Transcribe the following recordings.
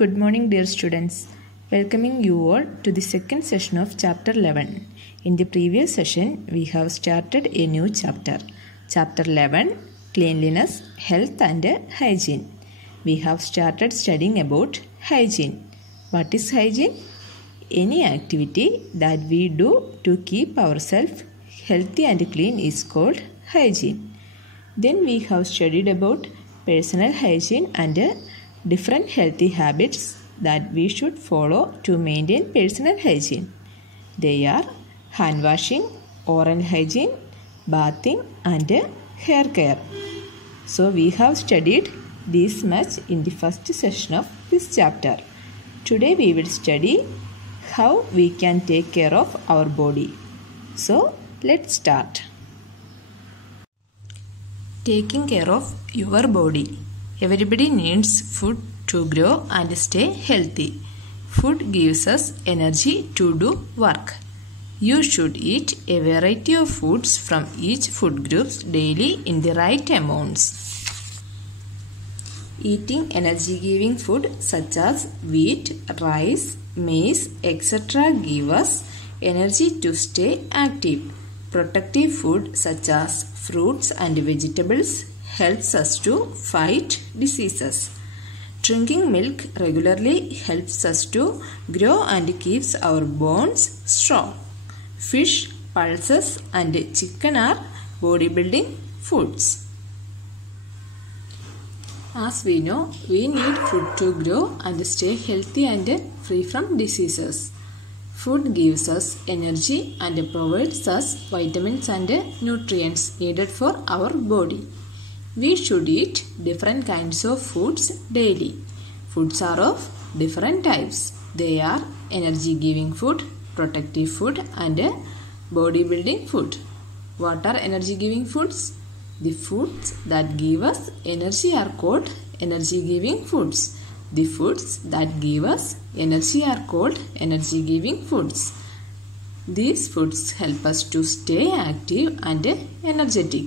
Good morning, dear students. Welcoming you all to the second session of Chapter 11. In the previous session, we have started a new chapter. Chapter 11, Cleanliness, Health and Hygiene. We have started studying about hygiene. What is hygiene? Any activity that we do to keep ourselves healthy and clean is called hygiene. Then we have studied about personal hygiene and different healthy habits that we should follow to maintain personal hygiene. They are hand washing, oral hygiene, bathing and hair care. So we have studied this much in the first session of this chapter. Today we will study how we can take care of our body. So let's start. Taking care of your body. Everybody needs food to grow and stay healthy. Food gives us energy to do work. You should eat a variety of foods from each food groups daily in the right amounts. Eating energy-giving food such as wheat, rice, maize, etc. give us energy to stay active. Protective food such as fruits and vegetables helps us to fight diseases. Drinking milk regularly helps us to grow and keeps our bones strong. Fish, pulses and chicken are bodybuilding foods. As we know, we need food to grow and stay healthy and free from diseases. Food gives us energy and provides us vitamins and nutrients needed for our body. We should eat different kinds of foods daily. Foods are of different types. They are energy-giving food, protective food and bodybuilding food. What are energy-giving foods? The foods that give us energy are called energy-giving foods. The foods that give us energy are called energy-giving foods. These foods help us to stay active and energetic.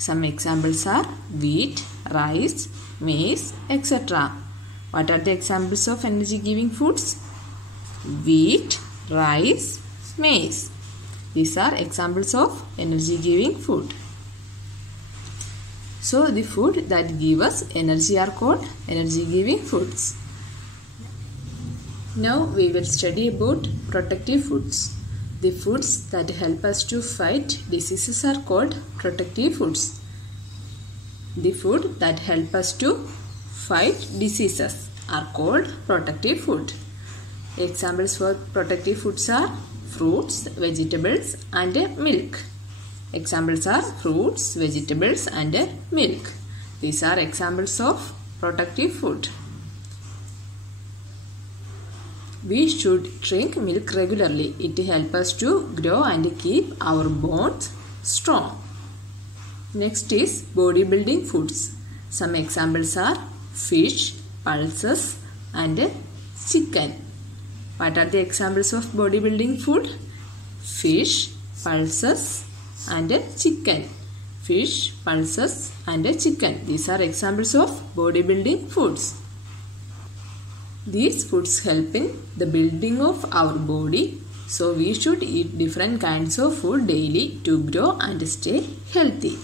Some examples are wheat, rice, maize, etc. What are the examples of energy-giving foods? Wheat, rice, maize. These are examples of energy-giving food. So, the food that give us energy are called energy-giving foods. Now, we will study about protective foods. The foods that help us to fight diseases are called protective foods. The food that help us to fight diseases are called protective food. Examples for protective foods are fruits, vegetables and milk. Examples are fruits, vegetables and milk. These are examples of protective food. We should drink milk regularly. It helps us to grow and keep our bones strong. Next is bodybuilding foods. Some examples are fish, pulses and chicken. What are the examples of bodybuilding food? Fish, pulses and chicken. Fish, pulses and chicken. These are examples of bodybuilding foods. These foods help in the building of our body. So we should eat different kinds of food daily to grow and stay healthy.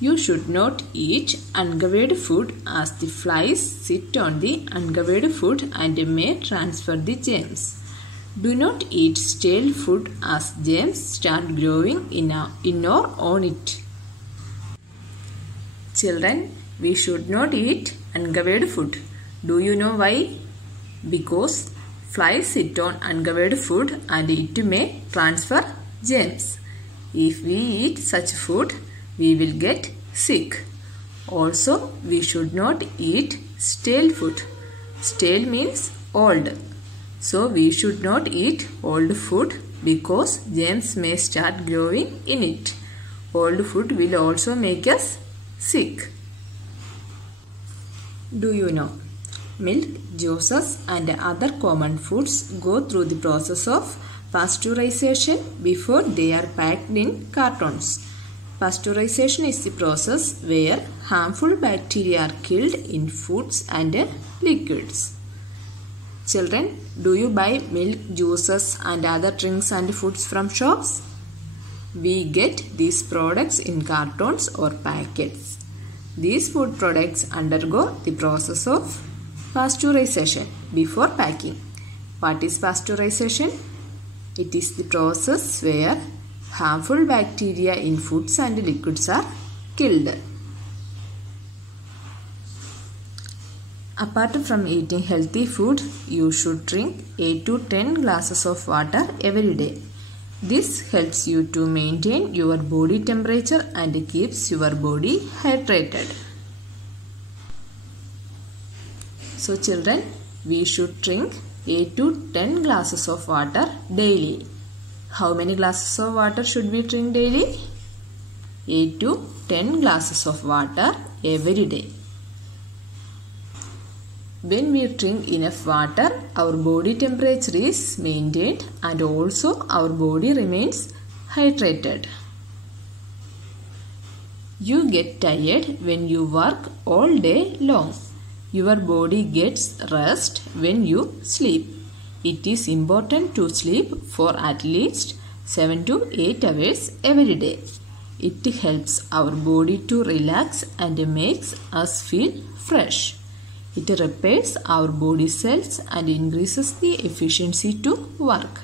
You should not eat uncovered food as the flies sit on the uncovered food and may transfer the germs. Do not eat stale food as germs start growing in or on it. Children, we should not eat uncovered food. Do you know why? Because flies sit on uncovered food and it may transfer germs. If we eat such food, we will get sick. Also, we should not eat stale food. Stale means old. So, we should not eat old food because germs may start growing in it. Old food will also make us sick. Do you know? Milk, juices and other common foods go through the process of pasteurization before they are packed in cartons. Pasteurization is the process where harmful bacteria are killed in foods and liquids. Children, do you buy milk, juices and other drinks and foods from shops? We get these products in cartons or packets. These food products undergo the process of pasteurization before packing. What is pasteurization? It is the process where harmful bacteria in foods and liquids are killed. Apart from eating healthy food, you should drink 8 to 10 glasses of water every day. This helps you to maintain your body temperature and keeps your body hydrated. So children, we should drink 8 to 10 glasses of water daily. How many glasses of water should we drink daily? 8 to 10 glasses of water every day. When we drink enough water, our body temperature is maintained and also our body remains hydrated. You get tired when you work all day long. Your body gets rest when you sleep. It is important to sleep for at least 7 to 8 hours every day. It helps our body to relax and makes us feel fresh. It repairs our body cells and increases the efficiency to work.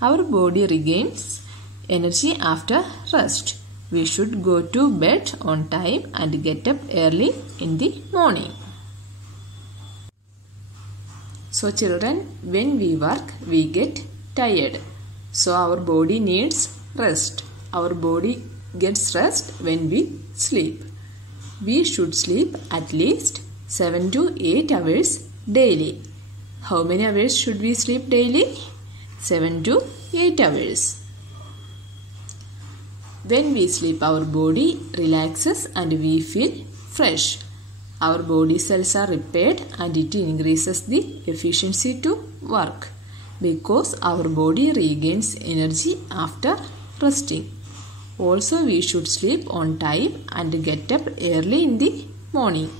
Our body regains energy after rest. We should go to bed on time and get up early in the morning. So children, when we work, we get tired. So our body needs rest. Our body gets rest when we sleep. We should sleep at least 7 to 8 hours daily. How many hours should we sleep daily? 7 to 8 hours. When we sleep, our body relaxes and we feel fresh. Our body cells are repaired and it increases the efficiency to work because our body regains energy after resting. Also, we should sleep on time and get up early in the morning.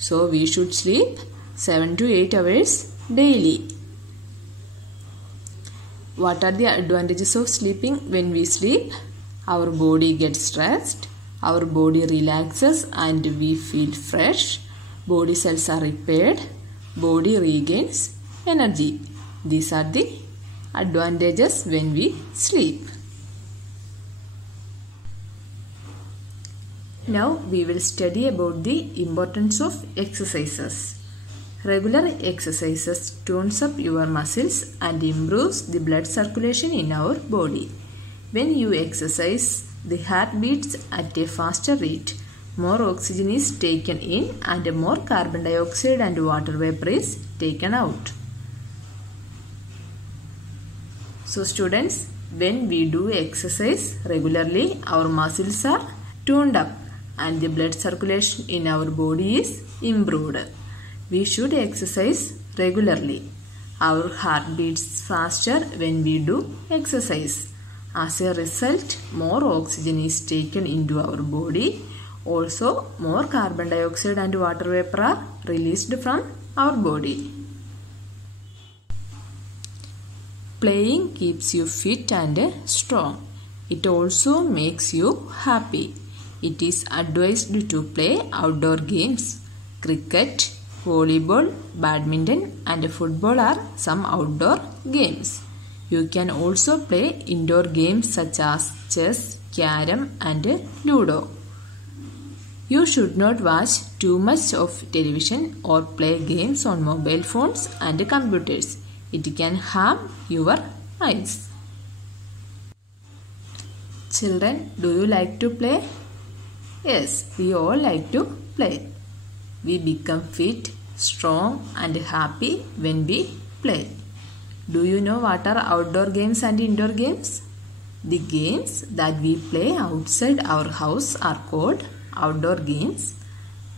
So, we should sleep 7 to 8 hours daily. What are the advantages of sleeping? When we sleep, our body gets rest. Our body relaxes and we feel fresh. Body cells are repaired. Body regains energy. These are the advantages when we sleep. Now we will study about the importance of exercises. Regular exercises tunes up your muscles and improves the blood circulation in our body. When you exercise, the heart beats at a faster rate. More oxygen is taken in and more carbon dioxide and water vapor is taken out. So students, when we do exercise regularly, our muscles are tuned up and the blood circulation in our body is improved. We should exercise regularly. Our heart beats faster when we do exercise. As a result, more oxygen is taken into our body. Also, more carbon dioxide and water vapor are released from our body. Playing keeps you fit and strong. It also makes you happy. It is advised to play outdoor games. Cricket, volleyball, badminton and football are some outdoor games. You can also play indoor games such as chess, carom and ludo. You should not watch too much of television or play games on mobile phones and computers. It can harm your eyes. Children, do you like to play? Yes, we all like to play. We become fit, strong and happy when we play. Do you know what are outdoor games and indoor games? The games that we play outside our house are called outdoor games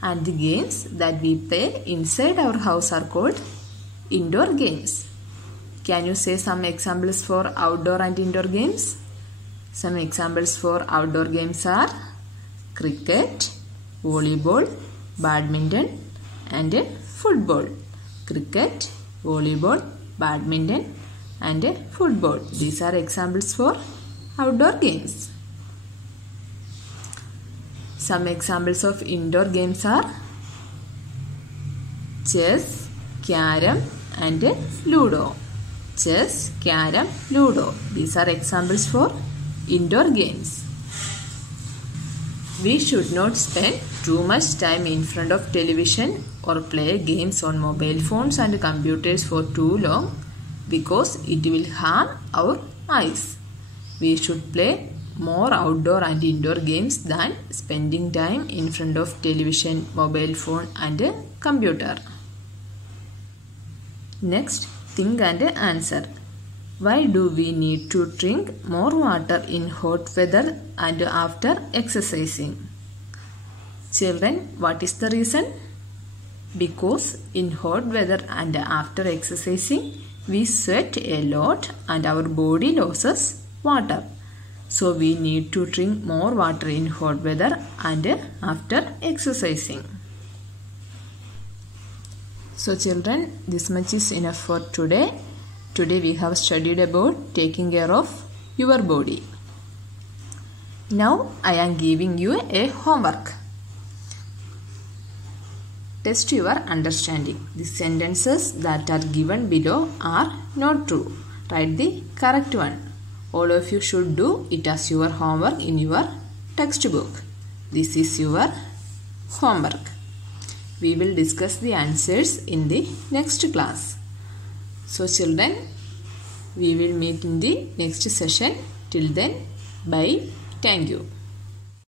and the games that we play inside our house are called indoor games. Can you say some examples for outdoor and indoor games? Some examples for outdoor games are cricket, volleyball, badminton and football. Cricket, volleyball, badminton and football. These are examples for outdoor games. Some examples of indoor games are chess, carom and ludo. Chess, carom, ludo. These are examples for indoor games. We should not spend too much time in front of television or play games on mobile phones and computers for too long because it will harm our eyes. We should play more outdoor and indoor games than spending time in front of television, mobile phone and computer. Next, think and answer. Why do we need to drink more water in hot weather and after exercising? Children, what is the reason? Because in hot weather and after exercising, we sweat a lot and our body loses water. So we need to drink more water in hot weather and after exercising. So children, this much is enough for today. Today we have studied about taking care of your body. Now I am giving you a homework. Test your understanding. The sentences that are given below are not true. Write the correct one. All of you should do it as your homework in your textbook. This is your homework. We will discuss the answers in the next class. So children, we will meet in the next session. Till then, bye. Thank you.